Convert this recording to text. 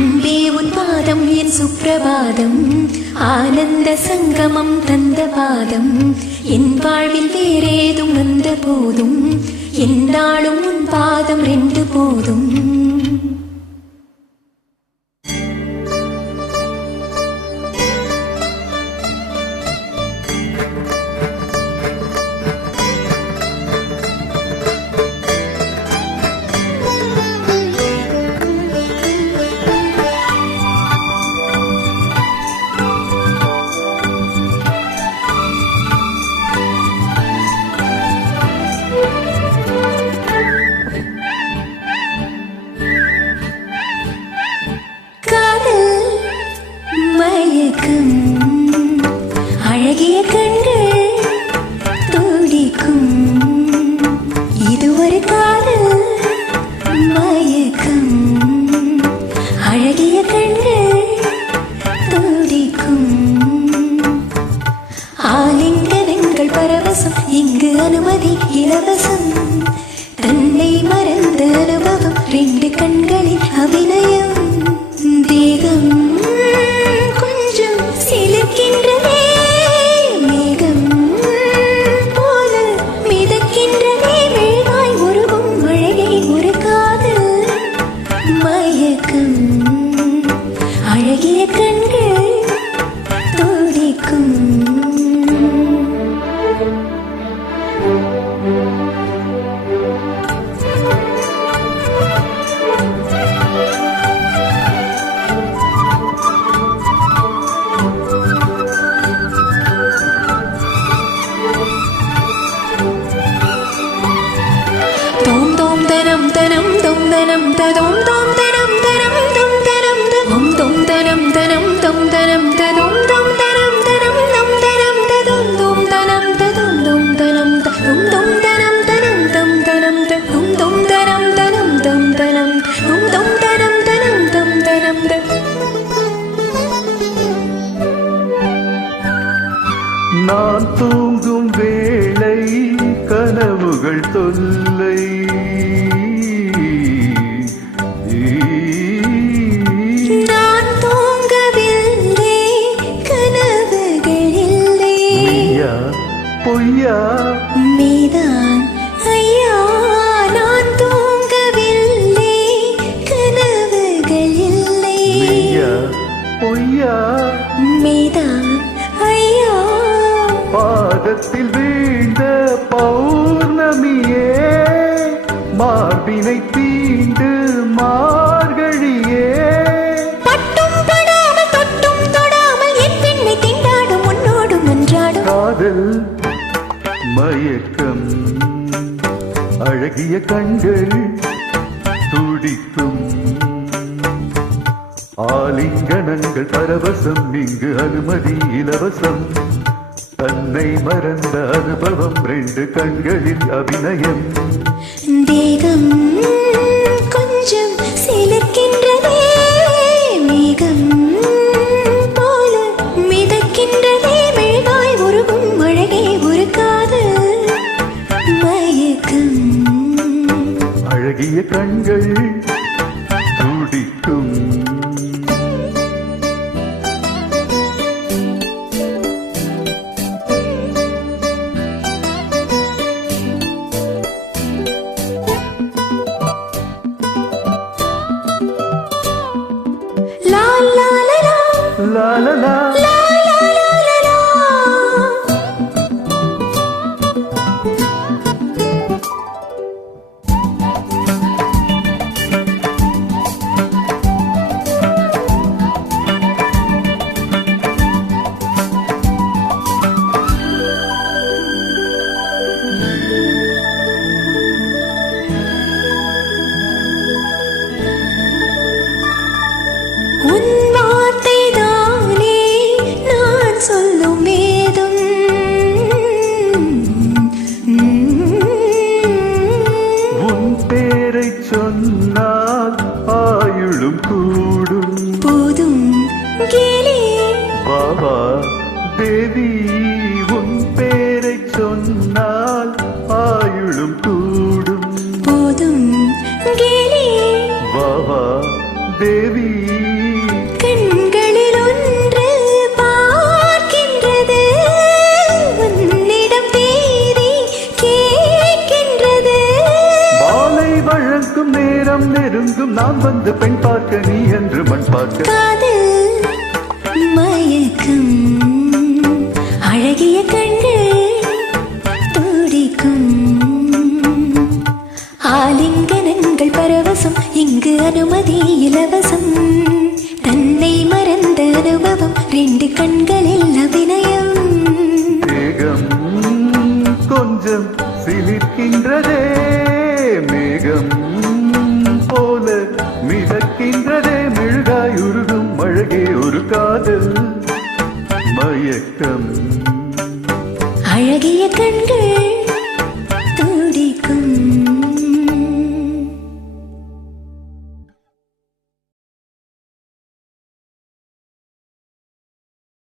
அன்பே உன் பாதம் என் சுப்பிரபாதம், ஆனந்த சங்கமம் தந்த பாதம். என் வாழ்வில் வேறேதும் வந்த போதும் என்னாலும் உன் பாதம் ரெண்டு போதும். அழகிய கண்கள் துடிக்கும், இது ஒரு காதல் மயக்கம். அழகிய கண்கள் துடிக்கும், ஆலிங்கனங்கள் பரவசம், இங்கு அனுமதி இலவசம். தன்னை மறந்த அனுபவம், ரெண்டு கண்களில் அபிநயம். தேகம் சிலிர்க்கின்றதே, மேகம் போல மிதக்கின்றதே, மெழுகாய் உருகும் அழகே ஒரு காதல் மயக்கம். அழகிய கண்கள் துடிக்கும். நான் தூங்கும் வேளை கனவுகள் தொல்லை, நான் தூங்கவில்லை கனவுகள் இல்லை. மெய்யா பொய்யா மெய்தான் ஐயா, நான் தூங்கவில்லை கனவுகள் இல்லை. மெய்யா பொய்யா மெய்தான் ஐயா. பாதத்தில் வீழ்ந்த பௌர்ணமியே, மார்பினை தீண்டு மார்கழியே, பட்டும் படாமல் தொட்டும் தொடாமல் என் பெண்ணை திண்டாடும் உன்னோடு மன்றாடும் காதல் மயக்கம். அழகிய கண்கள் துடிக்கும், ஆலிங்கனங்கள் பரவசம், இங்கு அனுமதி இலவசம். தன்னை மறந்த அனுபவம், ரெண்டு கண்களில் அபிநயம். தேகம் கொஞ்சம் சிலிர்க்கின்றதே, மேகம் போல மிதக்கின்றதே, மெழுகாய் உருகும் அழகே ஒரு காதல் மயக்கம். அழகிய கண்கள் துடிக்கும். La la la, la la la la la. உன் வார்த்தை தானே நான் சொல்லும் வேதம். உன் பேரை சொன்னால் ஆயுளும் கூடும். போதும் கேளே பாபா தேவி, உன் பேரை சொன்னால் ஆயுளும் கூடும். போதும் கேளே பாபா தேவி. நெருங்கும் நான் வந்து பெண் பார்க்க நீ என்று மண் பார்க்க காதல் மயக்கம் அழகிய கண்கள் துடிக்கும் ஆலிங்கனங்கள் பரவசம் இங்கு அனுமதி இலவசம் தன்னை மறந்த அனுபவம் ரெண்டு கண்களில் அபிநயம் மேகம் கொஞ்சம் சிலிர்க்கின்றதே மேகம் போல மிதக்கின்றதே மெழுகாய் உருகும் அழகே ஒரு காதல் மயக்கம் அழகிய கண்கள்